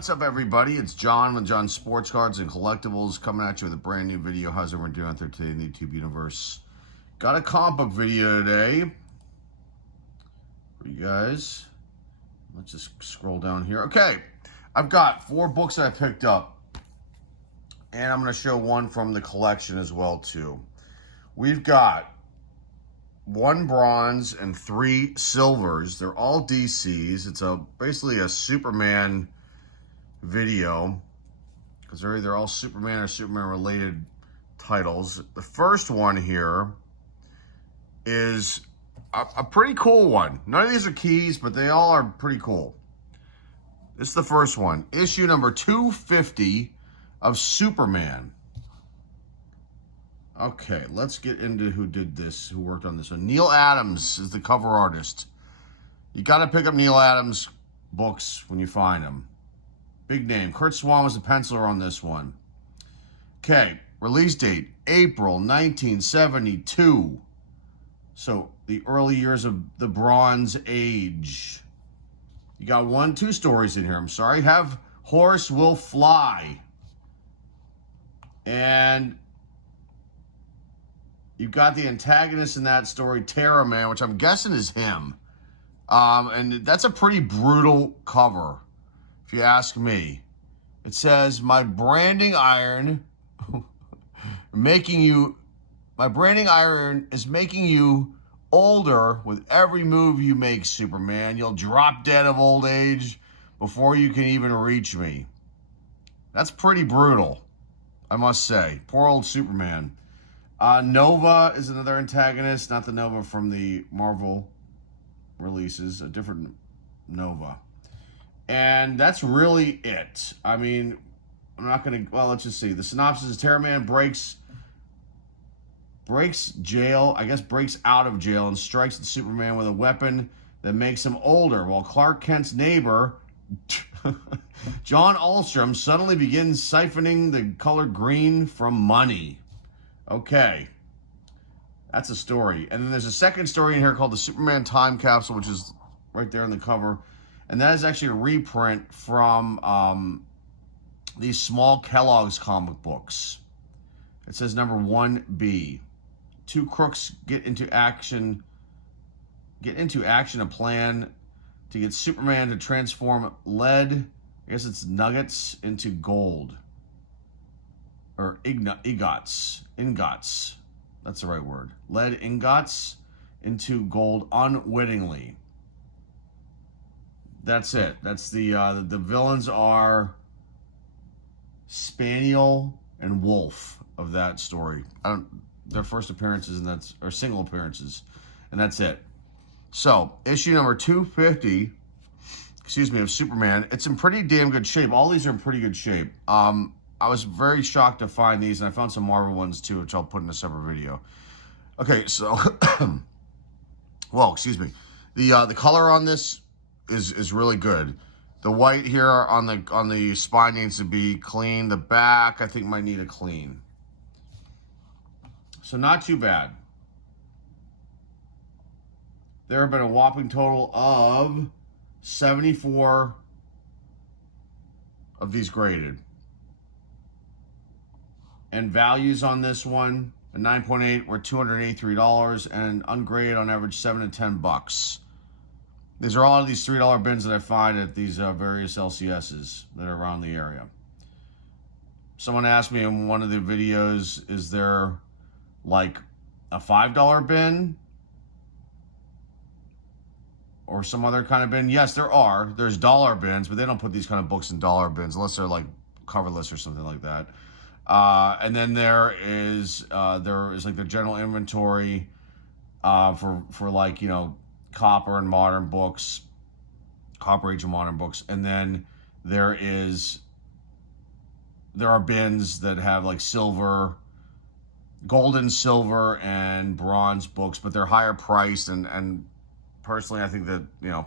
What's up, everybody? It's John with John Sports Cards and Collectibles coming at you with a brand new video. How's everyone doing out there today in the YouTube universe? Got a comic book video today for you guys. Let's just scroll down here. Okay, I've got 4 books that I picked up, and I'm going to show one from the collection as well, too. We've got 1 bronze and 3 silvers. They're all DCs. It's basically a Superman video because they're either all Superman or Superman related titles. The first one here is a pretty cool one. None of these are keys, but they all are pretty cool. This is the first one. Issue number 250 of Superman. Okay, let's get into who did this, who worked on this one. Neil Adams is the cover artist. You got to pick up Neil Adams books when you find them. Big name. Kurt Swan was the penciler on this one. Okay, release date, April 1972. So, the early years of the Bronze Age. You got 2 stories in here, I'm sorry. Have Horse Will Fly. And you've got the antagonist in that story, Terra Man, which I'm guessing is him. And that's a pretty brutal cover, if you ask me. It says, my branding iron is making you older with every move you make, Superman. You'll drop dead of old age before you can even reach me. That's pretty brutal, I must say. Poor old Superman. Nova is another antagonist, not the Nova from the Marvel releases, a different Nova. And that's really it. I mean, I'm not going to, well, let's just see. The synopsis is Terra Man breaks jail, I guess breaks out of jail and strikes at Superman with a weapon that makes him older, while Clark Kent's neighbor, John Alstrom, suddenly begins siphoning the color green from money. Okay. That's a story. And then there's a second story in here called the Superman Time Capsule, which is right there on the cover. And that is actually a reprint from these small Kellogg's comic books. It says number 1B. 2 crooks get into action a plan to get Superman to transform lead, I guess it's nuggets, into gold. Or ingots. That's the right word. Lead ingots into gold unwittingly. That's it. That's the villains are Spaniel and Wolf of that story. Their first appearances, and that's, or single appearances, and that's it. So, issue number 250, of Superman. It's in pretty damn good shape. All these are in pretty good shape. I was very shocked to find these, and I found some Marvel ones too, which I'll put in a separate video. Okay, so, well, the color on this is really good. The white here on the spine needs to be clean. The back, I think, might need a clean. So not too bad. There have been a whopping total of 74 of these graded. And values on this one, a 9.8 were $283, and ungraded on average $7 to $10. These are all of these $3 bins that I find at these various LCSs that are around the area. Someone asked me in one of the videos, is there like a $5 bin or some other kind of bin? Yes, there are. There's dollar bins, but they don't put these kind of books in dollar bins unless they're like coverless or something like that. And then there is like the general inventory for like, you know, copper and modern books, copper age and modern books. And then there are bins that have like silver, golden, silver, and bronze books, but they're higher priced, and personally I think that, you know,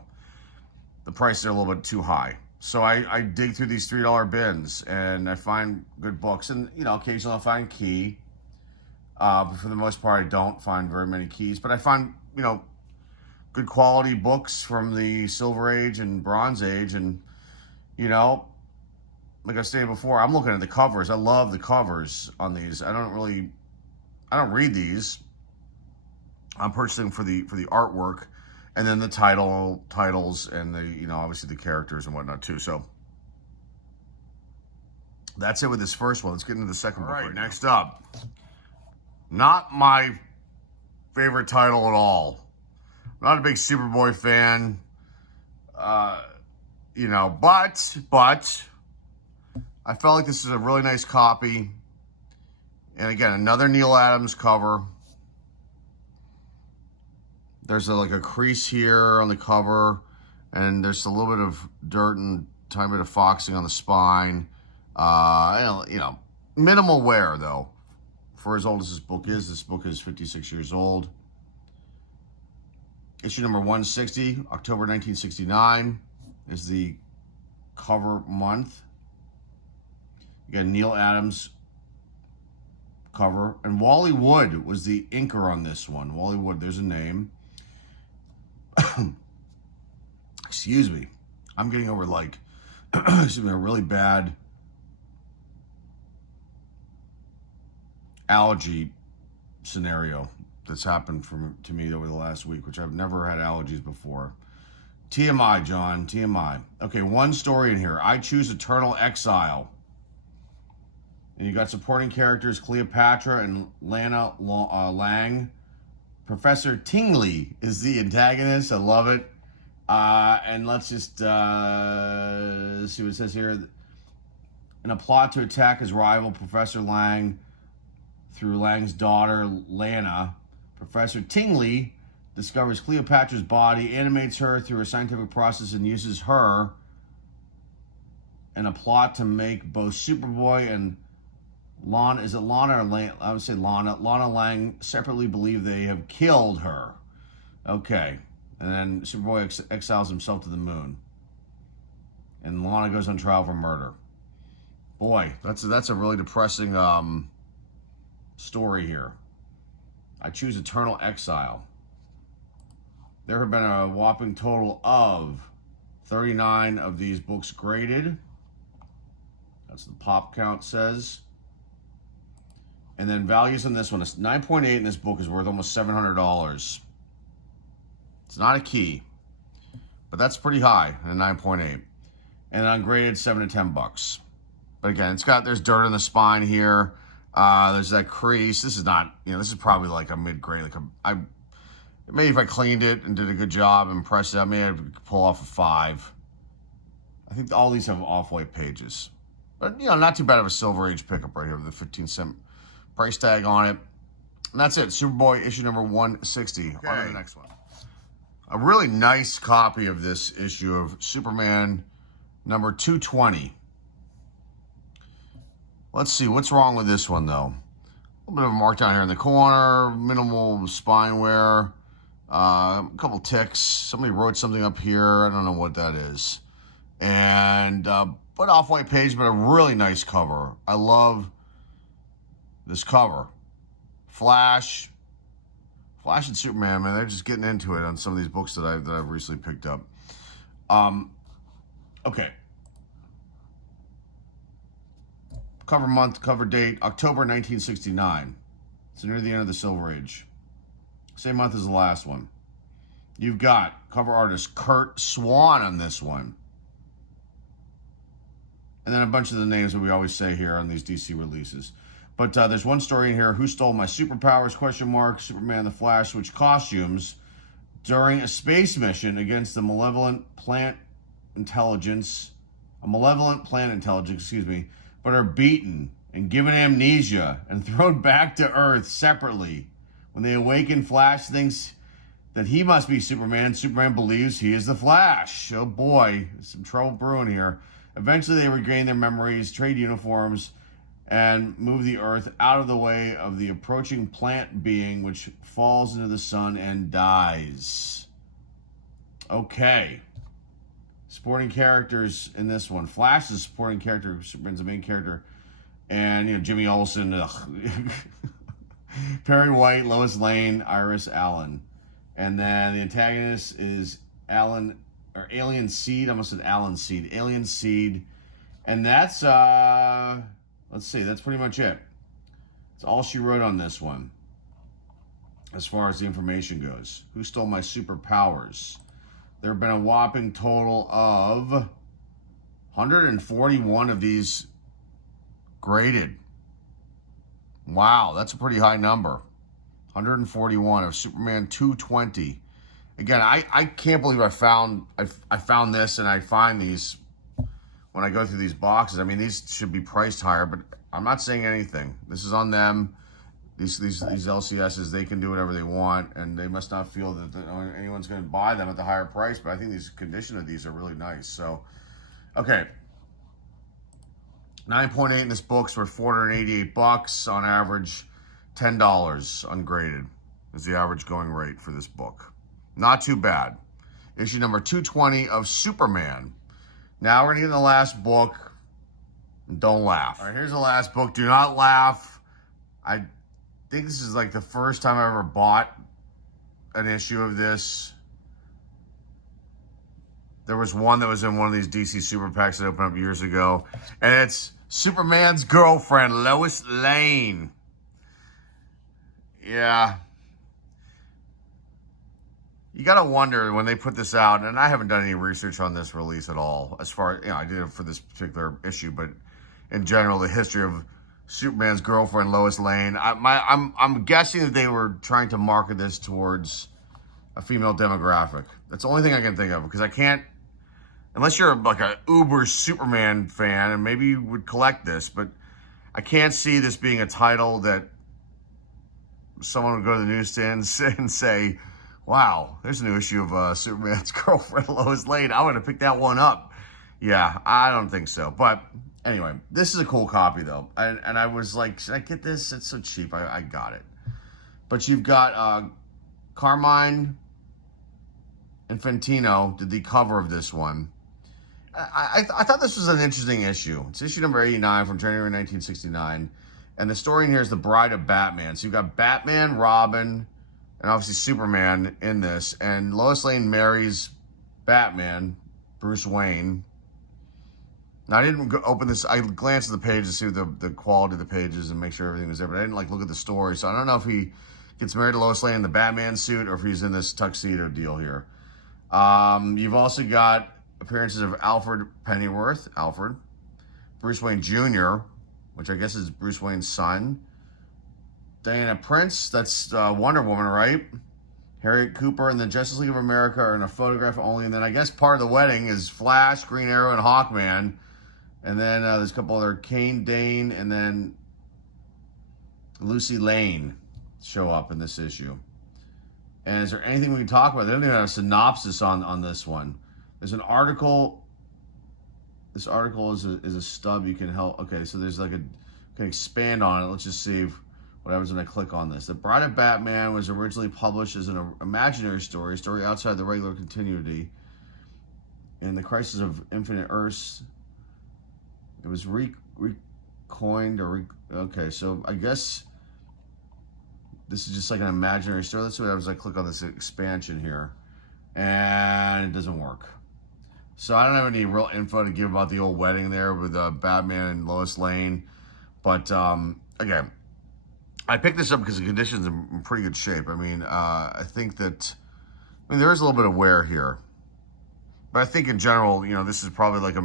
the prices are a little bit too high. So I dig through these $3 bins and I find good books, and, you know, occasionally I'll find key, but for the most part I don't find very many keys, but I find, you know, good quality books from the Silver Age and Bronze Age, and, you know, like I stated before, I'm looking at the covers. I love the covers on these. I don't read these. I'm purchasing for the artwork, and then the titles, and the obviously the characters and whatnot too. So that's it with this first one. Let's get into the second book. All right, next up. Not my favorite title at all. Not a big Superboy fan. But I felt like this is a really nice copy. And again, another Neil Adams cover. There's like a crease here on the cover, and there's a little bit of dirt and tiny bit of foxing on the spine. Minimal wear though. For as old as this book is 56 years old. Issue number 160, October 1969, is the cover month. You got Neil Adams cover, and Wally Wood was the inker on this one. Wally Wood, there's a name. Excuse me. I'm getting over a really bad allergy scenario that's happened to me over the last week, which I've never had allergies before. TMI, John, TMI. Okay, one story in here. I choose Eternal Exile. And you got supporting characters Cleopatra and Lana Lang. Professor Tingley is the antagonist. I love it. And let's just see what it says here. In a plot to attack his rival, Professor Lang, through Lang's daughter, Lana, Professor Tingley discovers Cleopatra's body, animates her through a scientific process, and uses her in a plot to make both Superboy and Lana, is it Lana or Lana? I would say Lana. Lana Lang separately believe they have killed her. Okay. And then Superboy exiles himself to the moon. And Lana goes on trial for murder. Boy, that's a really depressing story here. I choose Eternal Exile. There have been a whopping total of 39 of these books graded. That's the pop count says. And then values on this one, it's 9.8 in this book is worth almost $700. It's not a key, but that's pretty high at 9.8. And ungraded, $7 to $10. But again, there's dirt on the spine here. There's that crease. This is not, this is probably like a mid-grade. Maybe if I cleaned it and did a good job and pressed it out, maybe I could pull off a 5. I think all these have off-white pages. But, not too bad of a Silver Age pickup right here with the 15-cent price tag on it. And that's it. Superboy issue number 160. Okay. On to the next one. A really nice copy of this issue of Superman number 220. Let's see, what's wrong with this one, though? A little bit of a mark down here in the corner, minimal spine wear, a couple ticks. Somebody wrote something up here. I don't know what that is. And, but off-white page, but a really nice cover. I love this cover. Flash and Superman, man, they're just getting into it on some of these books that I've recently picked up. Okay. Cover month, cover date, October 1969. So near the end of the Silver Age. Same month as the last one. You've got cover artist Kurt Swan on this one. And then a bunch of the names that we always say here on these DC releases. But there's one story in here, Who Stole My Superpowers, ? Superman, The Flash switch costumes during a space mission against a malevolent plant intelligence, but are beaten and given amnesia and thrown back to Earth separately. When they awaken, Flash thinks that he must be Superman. Superman believes he is the Flash. Oh boy, there's some trouble brewing here. Eventually they regain their memories, trade uniforms, and move the Earth out of the way of the approaching plant being, which falls into the sun and dies. Okay. Supporting characters in this one. Flash is a supporting character. Superman's the main character. And, Jimmy Olsen, Perry White, Lois Lane, Iris Allen. And then the antagonist is Alien Seed. I almost said Alan Seed. Alien Seed. And that's, let's see, that's pretty much it. That's all she wrote on this one, as far as the information goes. Who stole my superpowers? There have been a whopping total of 141 of these graded. Wow, that's a pretty high number. 141 of Superman 220. Again, I can't believe I found this, and I find these when I go through these boxes. I mean, these should be priced higher, but I'm not saying anything. This is on them. These LCSs, they can do whatever they want, and they must not feel that anyone's going to buy them at the higher price. But I think these condition of these are really nice. So, okay, 9.8 in this book's worth $488 on average. $10 ungraded is the average going rate for this book. Not too bad. Issue number 220 of Superman. Now we're going to get in the last book. Don't laugh. All right, here's the last book. Do not laugh. I think this is like the first time I ever bought an issue of this. There was one that was in one of these DC Super Packs that opened up years ago. And it's Superman's girlfriend, Lois Lane. Yeah. You got to wonder when they put this out, and I haven't done any research on this release at all. As far, I did it for this particular issue, but in general, the history of Superman's girlfriend, Lois Lane. I'm guessing that they were trying to market this towards a female demographic. That's the only thing I can think of, because I can't, unless you're like a uber Superman fan, and maybe you would collect this, but I can't see this being a title that someone would go to the newsstand and say, wow, there's a new issue of Superman's girlfriend, Lois Lane. I want to pick that one up. Yeah, I don't think so. But anyway, this is a cool copy, though. And I was like, should I get this? It's so cheap. I got it. But you've got Carmine Infantino did the cover of this one. I thought this was an interesting issue. It's issue number 89 from January 1969. And the story in here is the Bride of Batman. So you've got Batman, Robin, and obviously Superman in this. And Lois Lane marries Batman, Bruce Wayne. Now, I didn't open this. I glanced at the page to see the quality of the pages and make sure everything was there. But I didn't look at the story. So I don't know if he gets married to Lois Lane in the Batman suit or if he's in this tuxedo deal here. You've also got appearances of Alfred Pennyworth, Bruce Wayne Jr., which I guess is Bruce Wayne's son. Diana Prince, that's Wonder Woman, right? Harriet Cooper and the Justice League of America are in a photograph only. And then I guess part of the wedding is Flash, Green Arrow, and Hawkman. And then there's a couple other, Kane Dane, and then Lucy Lane show up in this issue. And is there anything we can talk about? They don't even have a synopsis on this one. There's an article. This article is a stub you can help. Okay, so there's like can expand on it. Let's just see what happens when I click on this. The Bride of Batman was originally published as an imaginary story outside the regular continuity. In the Crisis of Infinite Earths, it was recoined okay, so I guess this is just like an imaginary story. That's what happens when I click on this expansion here, and it doesn't work. So I don't have any real info to give about the old wedding there with Batman and Lois Lane. But again, I picked this up because the conditions are in pretty good shape. I mean, I think that, there is a little bit of wear here. But I think in general, this is probably like a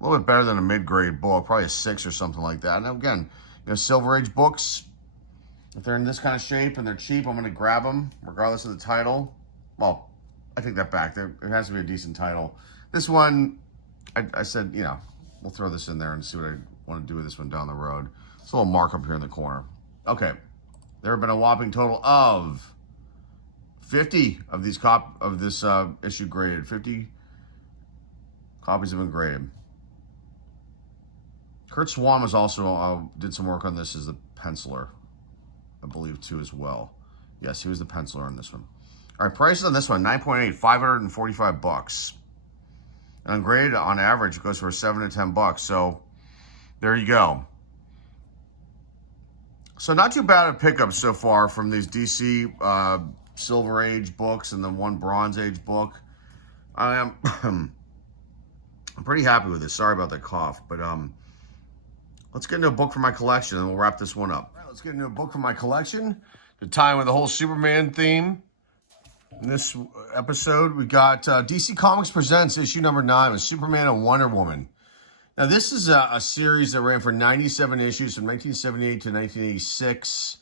little bit better than a mid-grade book, probably a 6 or something like that. And again, Silver Age books, if they're in this kind of shape and they're cheap, I'm going to grab them regardless of the title. Well, I take that back. There has to be a decent title. This one, I said, we'll throw this in there and see what I want to do with this one down the road. It's a little markup here in the corner. Okay. There have been a whopping total of 50 of these this issue graded. 50 copies have been graded. Kurt Swan was also did some work on this as the penciler, I believe, too, as well. Yes, he was the penciler on this one. All right, prices on this one, 9.8, $545. And ungraded on average, it goes for $7 to $10. So there you go. So not too bad of pickups so far from these DC Silver Age books and the one Bronze Age book. I I'm pretty happy with this. Sorry about that cough, but let's get into a book from my collection and we'll wrap this one up. All right, let's get into a book from my collection to tie in with the whole Superman theme. In this episode, we got DC Comics Presents issue number 9 with Superman and Wonder Woman. Now, this is a series that ran for 97 issues from 1978 to 1986.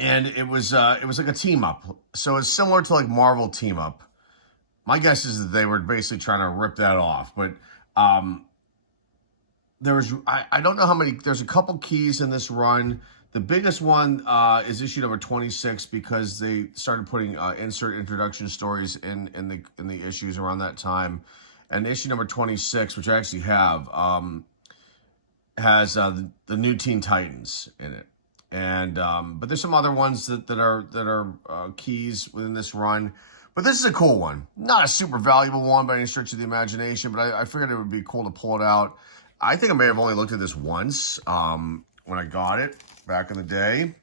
And it was like a team up. So it's similar to like Marvel team up. My guess is that they were basically trying to rip that off. But there was, I don't know how many, there's a couple keys in this run. The biggest one is issue number 26 because they started putting insert introduction stories in the issues around that time. And issue number 26, which I actually have, has the new Teen Titans in it. And but there's some other ones that are keys within this run. But this is a cool one. Not a super valuable one by any stretch of the imagination, but I figured it would be cool to pull it out. I think I may have only looked at this once when I got it back in the day.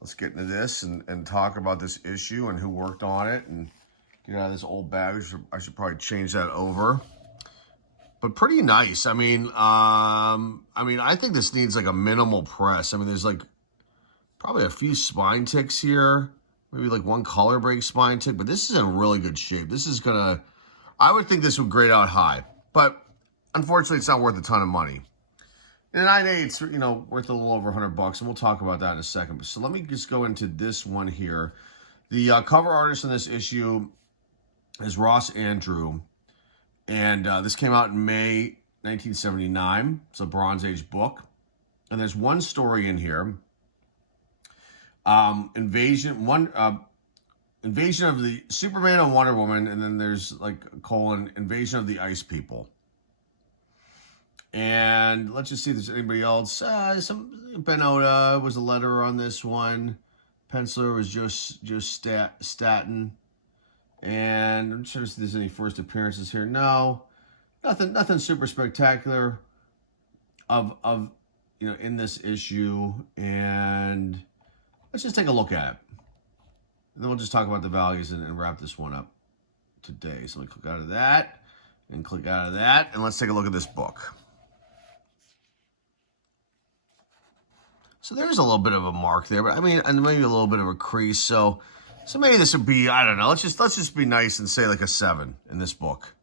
Let's get into this and talk about this issue and who worked on it and get out of this old bag. I should probably change that over. But pretty nice. I mean, I think this needs like a minimal press. I mean, there's like probably a few spine ticks here. Maybe like one color break spine tick. But this is in really good shape. This is going to... I would think this would grade out high. But unfortunately, it's not worth a ton of money. In 9.8, it's, worth a little over $100. And we'll talk about that in a second. So let me just go into this one here. The cover artist in this issue is Ross Andrew. And this came out in May 1979. It's a Bronze Age book. And there's one story in here. Invasion of the Superman and Wonder Woman, and then there's like invasion of the Ice People. And let's just see if there's anybody else. Ben Oda was a letterer on this one. Penciler was Joe Staton. And I'm trying to see if there's any first appearances here. No, nothing super spectacular in this issue. And let's just take a look at it. And then we'll just talk about the values and wrap this one up today. So let me click out of that and click out of that. And let's take a look at this book. So there's a little bit of a mark there, but and maybe a little bit of a crease. So maybe this would be, I don't know. Let's just be nice and say like a 7 in this book,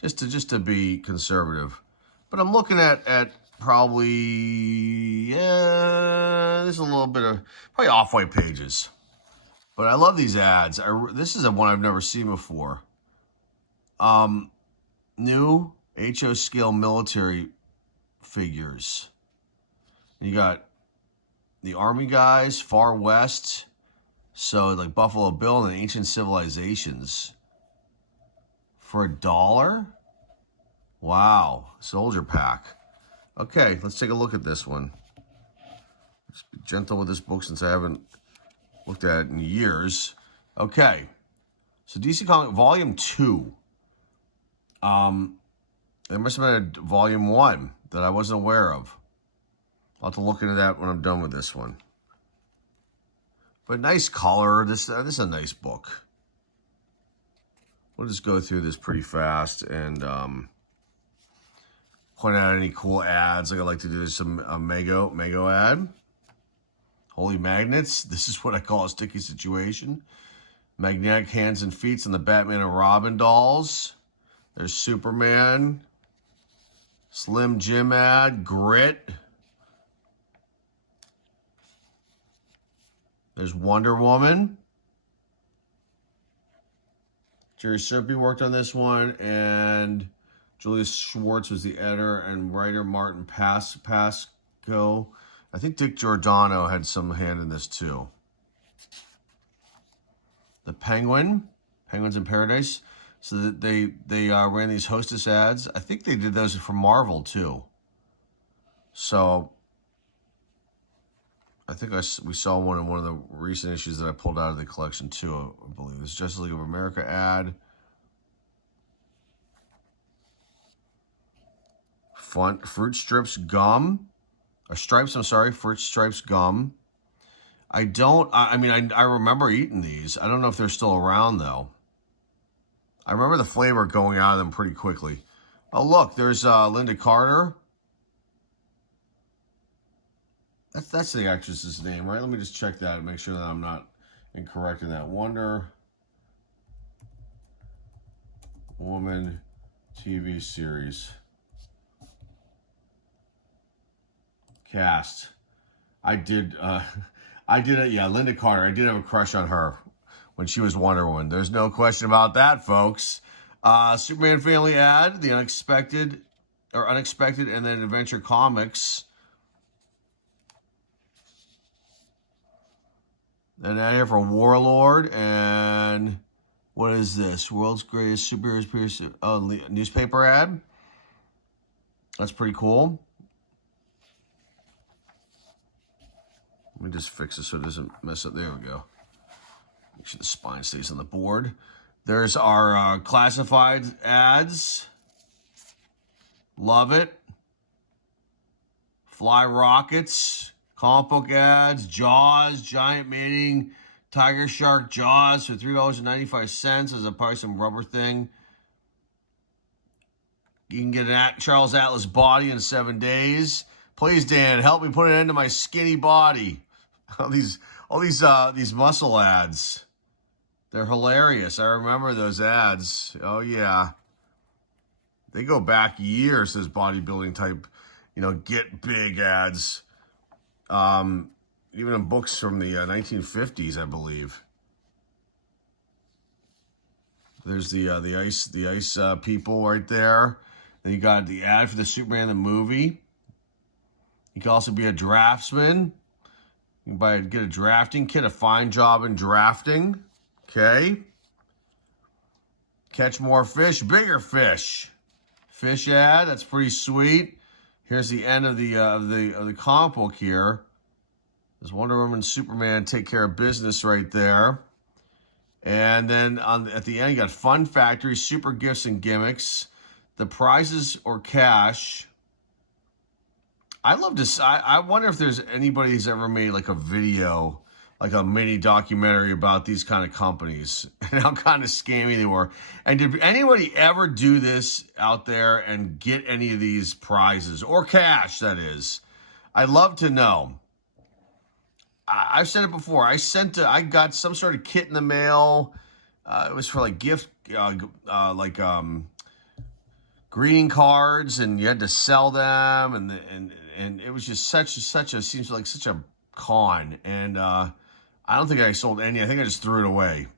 just to be conservative. But I'm looking at probably there's a little bit of probably off-white pages. But I love these ads. This is one I've never seen before. New HO scale military figures. You got the Army guys, Far West. So like Buffalo Bill and Ancient Civilizations for $1. Wow, soldier pack. Okay, let's take a look at this one. Let's be gentle with this book since I haven't looked at it in years. Okay, so DC Comics Volume 2. There must have been a Volume 1 that I wasn't aware of. I'll have to look into that when I'm done with this one. But nice color. This is a nice book. We'll just go through this pretty fast and point out any cool ads like I like to do. There's some Mago ad. Holy magnets. This is what I call a sticky situation. Magnetic hands and feet and the Batman and Robin dolls. There's Superman. Slim Jim ad. Grit. There's Wonder Woman. Jerry Serpe worked on this one, and Julius Schwartz was the editor, and writer Martin Pasco. I think Dick Giordano had some hand in this too. The Penguins in Paradise. So that they ran these hostess ads. I think they did those for Marvel too. So I think we saw one in one of the recent issues that I pulled out of the collection too, I believe. This Justice League of America ad. Fruit Strips gum. Or Stripes, I'm sorry. Fruit Stripes gum. I remember eating these. I don't know if they're still around though. I remember the flavor going out of them pretty quickly. Oh, look, there's Linda Carter. That's the actress's name, right? Let me just check that and make sure that I'm not incorrect in that. Wonder Woman TV series. Cast. I did, yeah, Linda Carter. I did have a crush on her when she was Wonder Woman. There's no question about that, folks. Superman Family ad, the unexpected, and then Adventure Comics. And out here for Warlord, and what is this? World's Greatest Superheroes newspaper ad. That's pretty cool. Let me just fix this so it doesn't mess up. There we go. Make sure the spine stays on the board. There's our classified ads. Love it. Fly Rockets. Comic book ads. Jaws. Giant mating. Tiger Shark Jaws for $3.95 as a probably some rubber thing. You can get an Charles Atlas body in 7 days. Please, Dan, help me put an end to my skinny body. All these muscle ads. They're hilarious. I remember those ads. Oh, yeah. They go back years, those bodybuilding type, get big ads. Even in books from the 1950s, I believe. There's the ice people right there. Then you got the ad for the Superman the movie. You can also be a draftsman. You can get a drafting kit, a fine job in drafting. Okay. Catch more fish, bigger fish. Fish ad, that's pretty sweet. Here's the end of the comic book here. There's Wonder Woman, Superman take care of business right there. And then at the end, you got Fun Factory, super gifts and gimmicks, the prizes or cash. I'd love to. I wonder if there's anybody who's ever made like a video, like a mini documentary about these kind of companies and how kind of scammy they were. And did anybody ever do this out there and get any of these prizes or cash? That is, I'd love to know. I've said it before. I got some sort of kit in the mail. It was for like gift, greeting cards, and you had to sell them, and it was just seems like such a con. And I don't think I sold any. I think I just threw it away.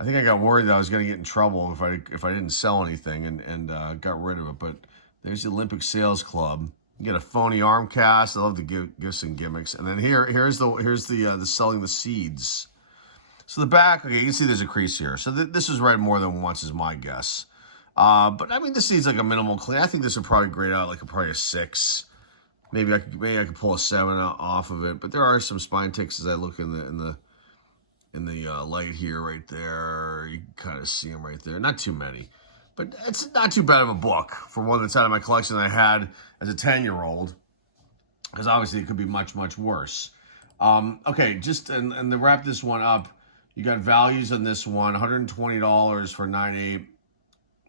I think I got worried that I was going to get in trouble if I didn't sell anything, and got rid of it. But there's the Olympic Sales Club. You get a phony arm cast. I love the gifts and gimmicks. And then here's the selling the seeds. So the back, okay, you can see there's a crease here. So this was read more than once, is my guess. But I mean, this seems like a minimal clean. I think this would probably grade out like probably a 6. Maybe I could pull a 7 off of it. But there are some spine ticks as I look in the light here, right there. You can kind of see them right there. Not too many, but it's not too bad of a book for one that's out of my collection that I had as a 10-year-old. Because obviously it could be much, much worse. Okay, and to wrap this one up, you got values on this one: $120 for 9/8.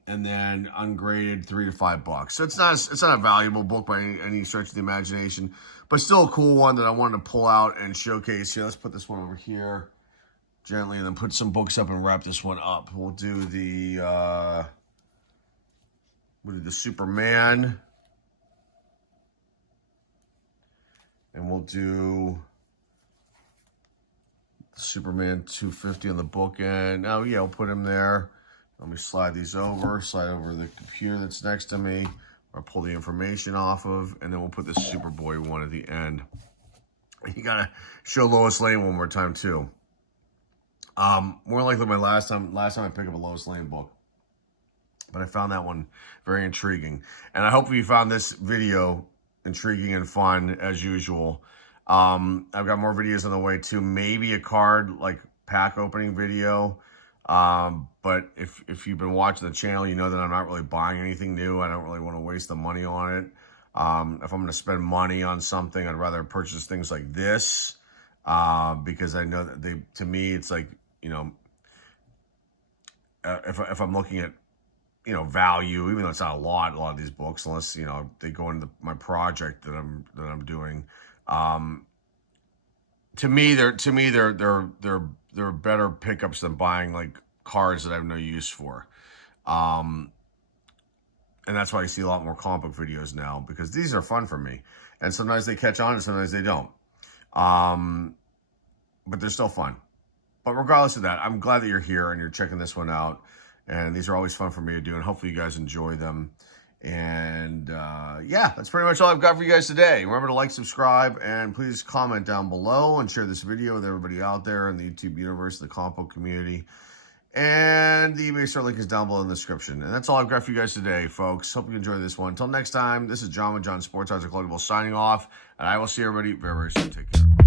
And then ungraded $3 to $5. So it's not a valuable book by any stretch of the imagination, but still a cool one that I wanted to pull out and showcase here. Let's put this one over here gently, and then put some books up and wrap this one up. We'll do the Superman, and we'll do Superman 250 on the bookend. Oh yeah, we'll put him there. Let me slide over the computer that's next to me, or pull the information off of, and then we'll put the Superboy one at the end. You gotta show Lois Lane one more time too. More likely my last time I picked up a Lois Lane book, but I found that one very intriguing, and I hope you found this video intriguing and fun as usual. I've got more videos on the way too. Maybe a card like pack opening video. But if you've been watching the channel, you know that I'm not really buying anything new. I don't really want to waste the money on it. If I'm going to spend money on something, I'd rather purchase things like this, because I know that to me, it's like, if I'm looking at, value, even though it's not a lot of these books, unless, they go into my project that I'm doing. To me, they're better pickups than buying like cards that I have no use for. And that's why I see a lot more comic book videos now, because these are fun for me. And sometimes they catch on and sometimes they don't. But they're still fun. But regardless of that, I'm glad that you're here and you're checking this one out. And these are always fun for me to do, and hopefully you guys enjoy them. And yeah, that's pretty much all I've got for you guys today. Remember to like, subscribe, and please comment down below and share this video with everybody out there in the YouTube universe, the comic book community. And the eBay store link is down below in the description. And that's all I've got for you guys today, folks. Hope you enjoyed this one. Until next time, this is John with John Sports Cards and Collectibles signing off. And I will see everybody very, very soon. Take care.